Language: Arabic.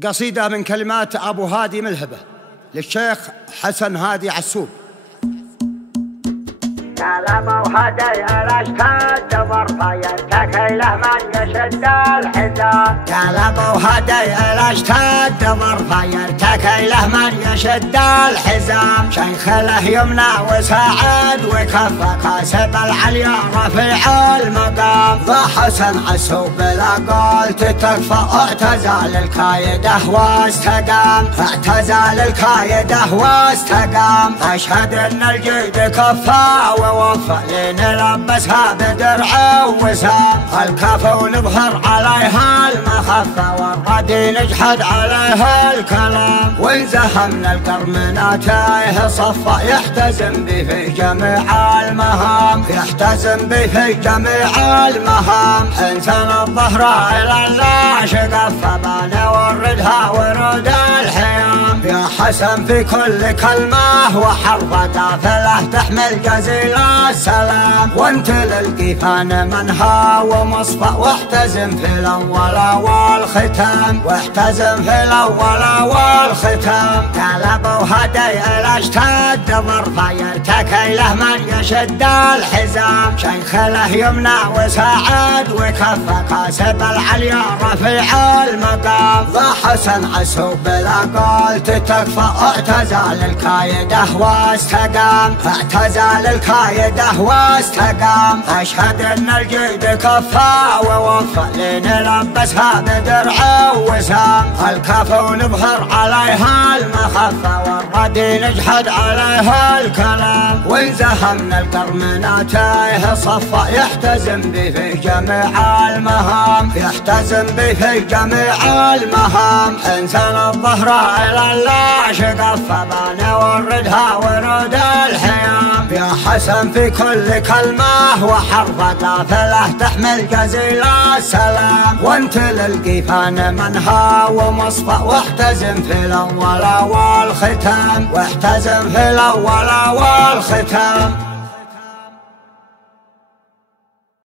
قصيدة من كلمات أبو هادي ملهبة للشيخ حسن هادي عسوب. قال ابو هادي الاشتاد ظرفه يرتكي له من يشد الحزام. قال ابو هادي الاشتاد ظرفه يرتكي له من يشد الحزام. شيخ له يمنى وساعد وكفه كاسب العليا رفيع المقام. ذا حسن عسوب لا قلت تكفى اعتزل الكايده واستقام. اعتزل الكايده واستقام. اشهد ان الجيد كفى ووفى لنلبسها بدرع وسام. الكفو نظهر عليها المخفة والردي نجحد عليها الكلام. وانزهمنا القرمنات صفى يحتزم به في جميع المهام. يحتزم به في جميع المهام. انسان الظهر الى الله شقف فما نوردها ورود الحيام. يا حسن في كل كلمة وحرف قافلة تحمل جزيل السلام. وانت للقيفان منها ومصفى واحتزم في الاول والختام. واحتزم في الاول والختام. قال ابو هادي الاشتاد ظرفه يرتكي له من يشد الحزام. شيخ له يمنى وساعد وكفه كاسب العليا رفيع المقام. ذا حسن عسوب لا قلت تكفى اعتزل الكايده واستقام. اعتزل الكايده واستقام. اشهد ان الجيد كفى ووفى لنلبسها بدرع وسام. الكفو نظهر عليها المخفة والردي نجحد عليها الكلام. وانزهمنا القرمنات صفى يحتزم به في جميع المهام. يحتزم به في جميع المهام. انسان الظهر الى الله شقف فما نوردها ورود الحيام. يا حسن في كل كلمة وحرف قافلة تحمل جزيل السلام. وانت للقيفان منها ومصفى واحتزم في الاول والختام. واحتزم في الاول والختام.